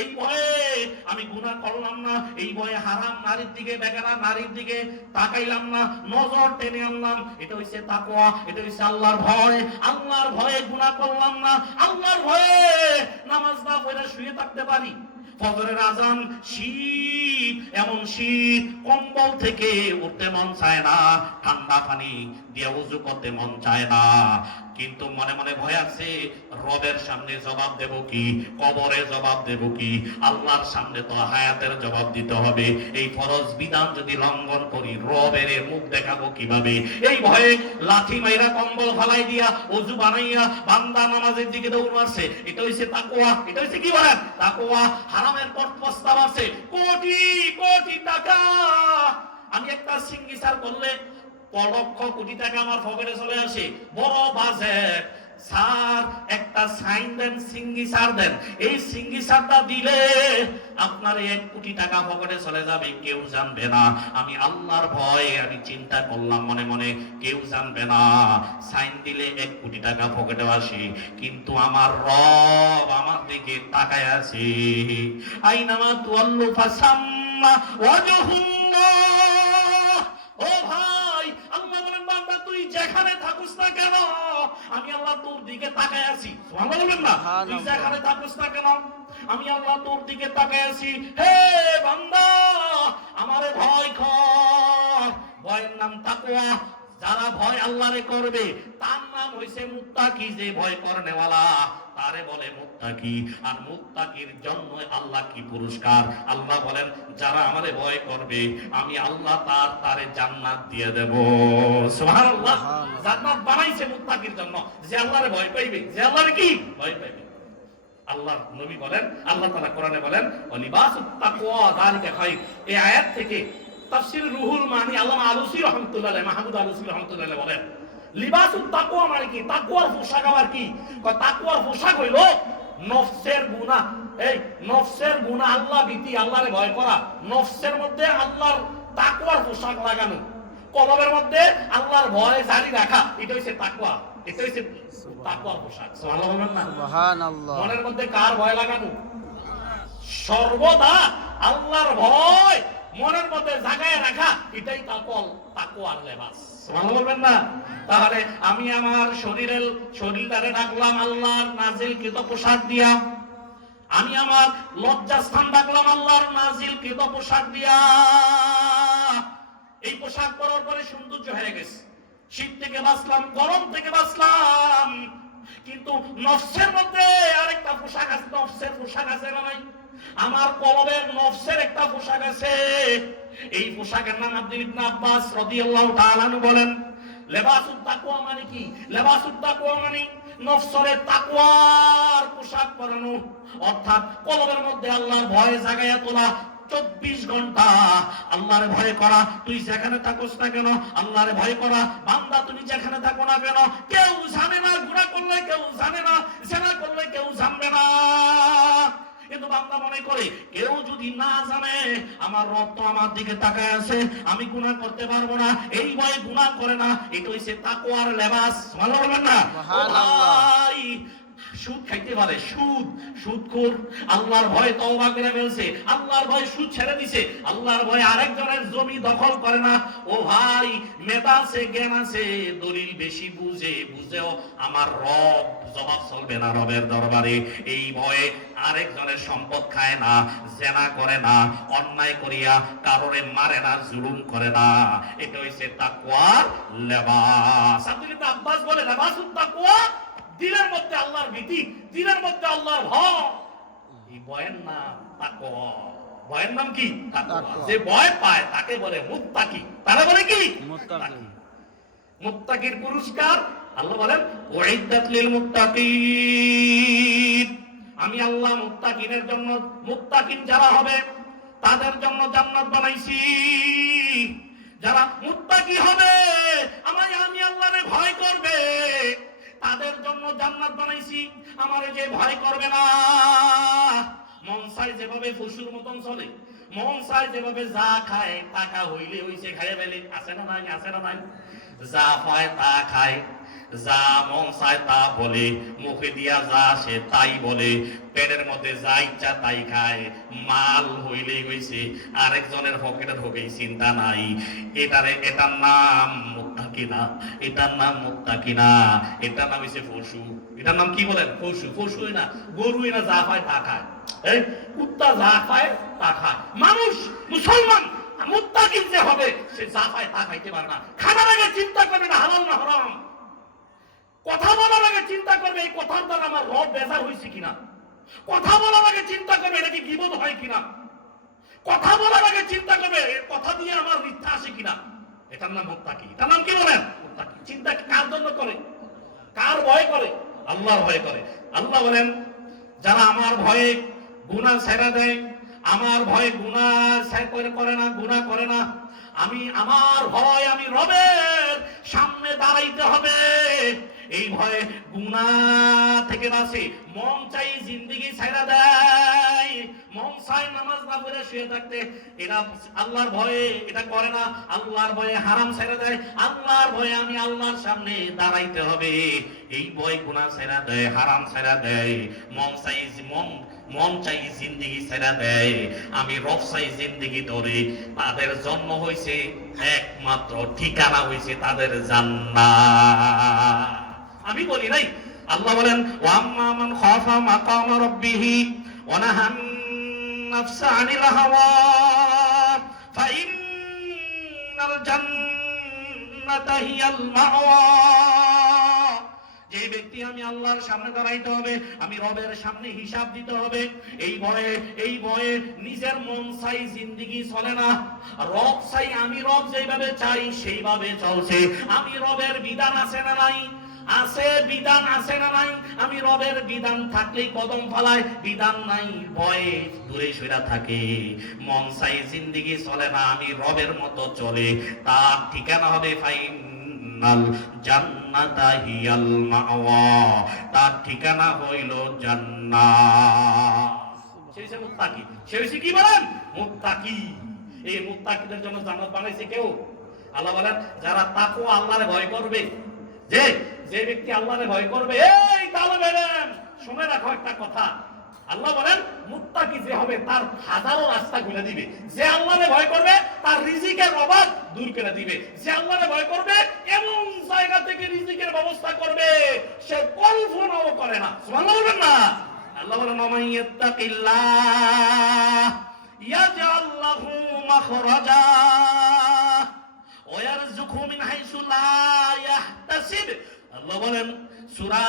এই ভয়ে আমি গুনাহ করলাম না, এই ভয়ে হারাম নারীর দিকে, বেগানা নারীর দিকে তাকাইলাম না, নজর টেনে আনলাম। এটা হইছে তাকওয়া, এটা হইছে আল্লাহর ভয়। আল্লাহর ভয়ে গুনাহ করলাম না, আল্লাহর ভয়ে নামাজ না পড়ে শুয়ে থাকতে পারি। ফজরের আজান, শীত, এমন শীত কম্বল থেকে উঠতে মন চায় না, ঠান্ডা পানি দিয়ে ওযু করতে মন চায় না, কিন্তু মনে মনে ভয় আছে, রবের সামনে জবাব দেব কি, কবরে জবাব দেব কি, আল্লাহর সামনে তো হায়াতের জবাব দিতে হবে। এই ফরজ বিধান যদি লঙ্ঘন করি, রবের মুখ দেখাবো কিভাবে? এই ভয়ে লাঠি মাইরা কম্বল ফালাই দিয়া ওযু বানাইয়া বান্দা নামাজের দিকে দৌড় মারছে। এটা হইছে তাকওয়া। এটা হইছে কি বলেন? তাকওয়া। হারামের পথ প্রস্তাব আছে, কোটি কোটি টাকা। আমি একটা সিঙ্গিসার করলে লক্ষ কোটি টাকা আমার পকেটে চলে আসে, বড় বাজেট। স্যার একটা সাইন দেন, সিঙ্গিসার দেন। এই সিঙ্গিসারটা দিলে আপনার 1 কোটি টাকা পকেটে চলে যাবে, কেউ জানবে না। আমি আল্লাহর ভয়ে আমি চিন্তা করলাম মনে মনে, কেউ জানবে না। সাইন দিলে 1 কোটি টাকা পকেটে আসে, কিন্তু আমার রব আমার দিকে তাকায় আছে। আইনামা তুয়াল্লু ফাসাম্মা ওয়াজহুল্লাহ। ও ভাই, আল্লাহ বলেন বান্দা তুই যেখানে থাকুস না কেন, আমি আল্লাহ তোর দিকে তাকায় আছি। সুবহানাল্লাহ বলেন না? তুই যেখানে থাকুস না কেন, আমি আল্লাহ তোর দিকে তাকায় আছি। হে বান্দা, আমারে ভয় কর। ভয়ের নাম তাকওয়া। যারা ভয় আল্লাহরে করবে তার নাম হইছে মুত্তাকি। যে ভয় করনেওয়ালা তারে বলে মুত্তাকি। আর মুত্তাকির জন্য আল্লাহ কি পুরস্কার? আল্লাহ বলেন যারা আমারে ভয় করবে আমি আল্লাহ তারে জান্নাত দিয়ে দেব। সুবহানাল্লাহ। জান্নাত বানাইছে মুত্তাকির জন্য, যে আল্লাহরে ভয় পাইবে, যে আল্লাহরে কি ভয় পাইবে। আল্লাহর নবী বলেন, আল্লাহ তাআলা কোরআনে বলেন লিবাসুত তাকওয়া যালিকা খায়র। এই আয়াত থেকে তাফসীর রুহুল মানি আল্লামা আলুসী রাহমাতুল্লাহ আলাইহি, মাহমুদ আলুসী রাহমাতুল্লাহ আলাইহি বলেন লিবাসুত তাকওয়া মানে কি? তাকওয়ার পোশাক আবার কি? কয় তাকওয়ার পোশাক হইল নফসের গুনাহ। এই নফসের গুনাহ, আল্লাহ ভীতি, আল্লাহরে ভয় করা। নফসের মধ্যে আল্লাহর তাকওয়ার পোশাক লাগানো, কলবের মধ্যে আল্লাহর ভয় জারি রাখা, এটা হইছে তাকওয়া। এটা হইছে তাকওয়ার পোশাক। সুবহানাল্লাহ বলেন না? সুবহানাল্লাহ। মনের মধ্যে কার ভয় লাগানো? সর্বদা আল্লাহর ভয় মনের মধ্যে জাগায় রাখা, এটাই তাকওয়ার লেবাস। সুবহানাল্লাহ বলবেন না? তাহলে আমি আমার শরীরটারে রাখলাম আল্লাহর নাজিলকৃত পোশাক দিয়া, আমি আমার লজ্জাস্থান রাখলাম আল্লাহর নাজিলকৃত পোশাক দিয়া। এই পোশাক পরার পরে সৌন্দর্য হয়ে গেছে, শীত থেকে বাঁচলাম, গরম থেকে বাঁচলাম। কিন্তু নফসের মধ্যে আরেকটা পোশাক আছে। নফসের পোশাক আছে না নাই? আমার কলবের নফসের একটা পোশাক আছে। এই পোশাকের নাম আব্দুল ইবনে আব্বাস রাদিয়াল্লাহু তাআলা আনহু বলেন লেবাসুত তাকওয়া মানে কি? লেবাসুত তাকওয়া মানে নফসরে তাকওয়ার পোশাক পরানো, অর্থাৎ কলবের মধ্যে আল্লাহর ভয় জাগায়া তোলা। 24 ঘন্টা আল্লাহরে ভয় করা। তুই যেখানে থাকোস না কেন আল্লাহরে ভয় করা। বান্দা তুমি যেখানে থাকো না কেন, কেউ জানে না। গুনাহ করলে কেউ জানে না, জিনা করলে কেউ জানবে না। কিন্তু বান্দা মনে করে কেউ যদি না জানে আমার রব তো আমার দিকে তাকায় আছে, আমি গুনাহ করতে পারবো না, এই ভয়ে গুনাহ করে না। এটা হইছে তাকওয়ার লেবাস। সুবহানাল্লাহ বলবেন না? সুবহানাল্লাহ। সুদ খাইতে পারে, সুদখোর আল্লাহর ভয় তওবা করে ফেলছে, আল্লাহর ভয় সুদ ছেড়ে দিছে, আল্লাহর ভয় আরেকজনের জমি দখল করে না। ও ভাই, মেধা আছে, জ্ঞান আছে, দলিল বেশি বুঝেও আমার রব জবাব চলবে না রবের দরবারে। এই ভয়ে আরেকজনের সম্পদ খায় না, জেনা করে না, অন্যায় করিয়া কারোরে মারে না, জুলুম করে না। এটা হইছে তাকওয়ার লেবাস। আব্দুল ইবনে আব্বাস বলে লেবাসুত তাকওয়া, দিলের মধ্যে আল্লাহর ভীতি, দিলের মধ্যে আল্লাহর ভয়। এই ভয়ের নাম তাকওয়া। ভয়ের নাম কি? তাকওয়া। যে ভয় পায় তাকে বলে মুত্তাকি। তারা বলে কি? মুত্তাকি। মুত্তাকির পুরস্কার আল্লাহ বলেন উইদ্দাত লিল মুত্তাকিন। আমি আল্লাহ মুত্তাকিনের জন্য, মুত্তাকিন যারা হবে তাদের জন্য জান্নাত বানাইছি। যারা মুত্তাকি হবে, আমি আল্লাহরে ভয় করবে, তাদের জন্য জান্নাত বানাইছি। আমারে যে ভয় করবে না, মন চাই যেভাবে পশুর মতন চলে, মন চাই যেভাবে যা খায়, টাকা হইলে হইছে খাইয়ে ফেলে, আছে না নাই? আছে না নাই? যা পায় তা খায়, যা মন চায় তা বলে, মুখে দিয়া যা সে তাই বলে, পেটের মধ্যে যা ইচ্ছা তাই খায়, মাল হইলেই হইছে, আরেকজনের পকেটে ঢোকে চিন্তা নাই। এটার নাম মুত্তাকি না, এটার নাম মুত্তাকি না, এটার নাম হইছে পশু। এটার নাম কি বলেন? পশু। পশুই না, গরুই না, যা পায় তা খায়। এই কুত্তা যা খায় তা খায়। মানুষ মুসলমান মুত্তাকি যে হবে সে যা পায় তা খাইতে পারে না। খাবার আগে চিন্তা করবে না হালাল না হারাম। কথা বলার আগে চিন্তা করবে এই কথার দ্বারা আমার রব বেজার হয়েছে কিনা। কথা বলার আগে চিন্তা করবে এটা কি গীবত হয় কিনা। কথা বলার আগে চিন্তা করবে এর কথা দিয়ে আমার মিথ্যা আসে কিনা। এটার নাম মুত্তাকি। এটার নাম কি বলেন? মুত্তাকি। চিন্তা কার জন্য করে? কার ভয় করে? আল্লাহর ভয় করে। আল্লাহ বলেন যারা আমার ভয়ে গুনাহ ছেড়ে দেয়, আমার ভয়ে গুনাহ করে না, গুনাহ করে না, আমি আমার ভয় আমি রবের সামনে দাঁড়াইতে হবে, এই ভয়ে গুনাহ থেকে বাঁচে, মন চাই জিন্দেগি ছেড়ে দেয়, মন চাই নামাজ না পড়ে শুয়ে থাকতে, এরা আল্লাহর ভয়ে এটা করে না, আল্লাহর ভয়ে হারাম ছেড়ে দেয়, আল্লাহর ভয়ে আমি আল্লাহর সামনে দাঁড়াইতে হবে, এই ভয় গুনাহ ছেড়ে দেয়, হারাম ছেড়ে দেয়, মন চাই জিন্দেগি ছেড়ে দেয়, আমি রব চাই জিন্দেগি ধরে, তাদের জন্ম হয়েছে একমাত্র ঠিকানা হয়েছে তাদের জান্নাত। আমি বলি নাই, আল্লাহ বলেন ওয়াম্মা মান খাফা মাকাম রাব্বিহি ওয়া নাহান নাফসা আনিল হাওয়া ফাইন্নাল জান্নাতা হিয়াল মাওয়া। যে ব্যক্তি আমি আল্লাহর সামনে দাঁড়াইতে হবে, আমি রবের সামনে হিসাব দিতে হবে, এই ভয়ে নিজের মন চাই জিন্দেগি চলে না, রব চাই, আমি রব যেভাবে চাই সেইভাবে চলছে, আমি রবের বিধান আছে না নাই, আছে বিধান আছে না নাই, আমি রবের বিধান থাকলেই কদম ফলায়, বিধান নাই ভয়ে দূরে সরে থাকে, মন চাই জিন্দেগি চলে না, আমি রবের মতো চলে, তার ঠিকানা হবে ফাইনাল জান্নাতা হিয়াল মাওয়া, তার ঠিকানা হইল জান্নাত। সেই সে মুত্তাকি। সে হইছে কি বলেন? মুত্তাকি। এই মুত্তাকিদের জন্য জান্নাত বানাইছে কেউ? আল্লাহ বলেন যারা তাকওয়া আল্লাহরে ভয় করবে, যে ব্যক্তি আল্লাহরে ভয় করবে, এই তালেবে ইলম শুনে রাখো একটা কথা, আল্লাহ বলেন মুত্তাকি যে হবে তার হাজারো রাস্তা খুলে দিবে, যে আল্লাহরে ভয় করবে তার রিজিকের অভাব দূর করে দিবে, যে আল্লাহরে ভয় করবে এমন জায়গা থেকে রিজিকের ব্যবস্থা করবে সে কল্পনাও করে না। সুবহানাল্লাহ বলেন না? আল্লাহ বলেন মান ইয়াত্তাকিল্লাহ ইয়াজআল লাহু মাখরাজা ওয়া ইয়ারযুকহু মিন হাইসু লা ইয়াহতাসিব। আল্লাহ বলেন সূরা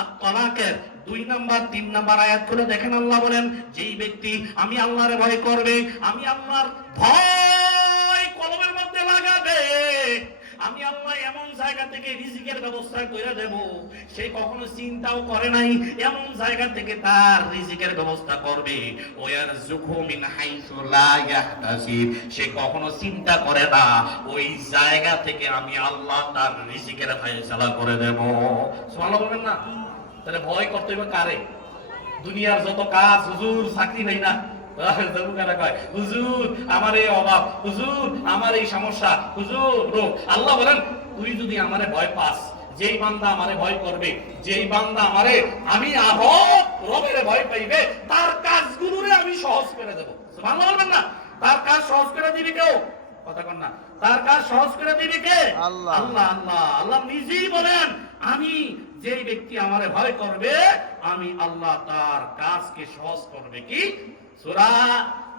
আত-তালাকের 2 নাম্বার 3 নাম্বার আয়াত খুলে দেখেন, আল্লাহ বলেন যেই ব্যক্তি আমি আল্লাহরে ভয় করবে, আমি আল্লাহর ভয় কলবের মধ্যে লাগাবে, আমি আল্লাহ এমন জায়গা থেকে রিজিকের ব্যবস্থা করে দেব, সে কখনো চিন্তাও করে নাই, এমন জায়গা থেকে তার রিজিকের ব্যবস্থা করবে, ওয়ারযুকহু মিন হাইসু লা ইয়াহতাসিব, সে কখনো চিন্তা করে না, ওই জায়গা থেকে আমি আল্লাহ তার রিজিকের ফয়সালা করে দেব। সুবহানাল্লাহ বলবেন না? তাহলে ভয় করতে হবে কারে? দুনিয়ার যত কাজ, হুজুর চাকরি নাই না, হুজুর আমার এই অভাব, হুজুর আমার এই সমস্যা, হুজুর রোগ, আল্লাহ বলেন তুই যদি আমারে ভয় পাস, যেই বান্দা আমারে ভয় করবে, যেই বান্দা আমারে আমি রবের ভয় পাইবে, তার কাজগুলোরে আমি সহজ করে দেব। সুবহানাল্লাহ বলবেন না? তার কাজ সহজ করে দিবি কেউ? কথা কন না। তার কাজ সহজ করে দিবি কে? আল্লাহ। আল্লাহ আল্লাহ আল্লাহ নিজেই বলেন আমি যেই ব্যক্তি আমারে ভয় করবে, আমি আল্লাহ তার কাজকে সহজ করবে। কি? সূরা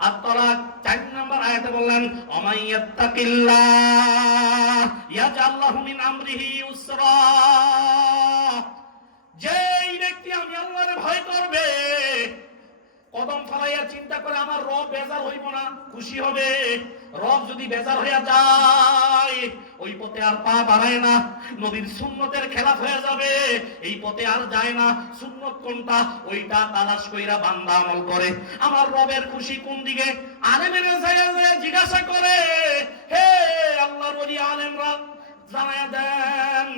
আত-তালাক 4 নম্বর আয়াতে বললেন ওমাই ইয়াত্তাকিল্লাহ ইয়াজআল লাহু মিন আমরিহি ইউসরা, যেই ব্যক্তি আমি আল্লাহরে ভয় করবে, কদম ফলাইয়া চিন্তা করে আমার রব বেজার হইব না, খুশি হবে। রব যদি বেজার হইয়া যায় ওই পথে আর পা বাড়ায় না, নবীর সুন্নতের খেলাফ হয়ে যাবে, এই পথে আর যায় না। সুন্নত কোনটা ওইটা তালাশ কইরা বান্দা আমল করে। আমার রবের খুশি কোন দিকে? আলেমের যায় জিজ্ঞাসা করে, হে আল্লাহর ওলি আলেমরা, জানায়া দেন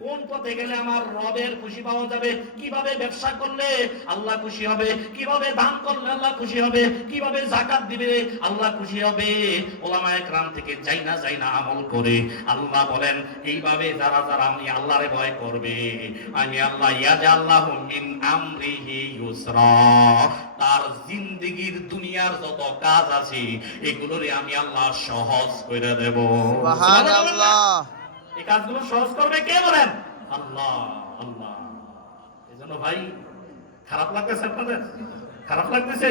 কোন পথে গেলে আমার রবের খুশি পাওয়া যাবে, কিভাবে ব্যবসা করলে আল্লাহ খুশি হবে, কিভাবে দান করলে আল্লাহ খুশি হবে, কিভাবে যাকাত দিবে আল্লাহ খুশি হবে। ওলামায়ে কেরাম থেকে যাই না আমল করে আল্লাহ বলেন এইভাবে যারা যারা আমি আল্লাহরে ভয় করবে আমি আল্লাহ ইয়াজাল্লাহু মিন আমরিহি ইউসরা, তার জিন্দেগীর দুনিয়ার যত কাজ আছে এগুলোরে আমি আল্লাহ সহজ করে দেব। সুবহানাল্লাহ। এই কাজগুলো সহজ করবে কে বলেন? আল্লাহ। আল্লাহ। এজন্য ভাই খারাপ লাগতেছে আপনাদের? খারাপ লাগতেছে?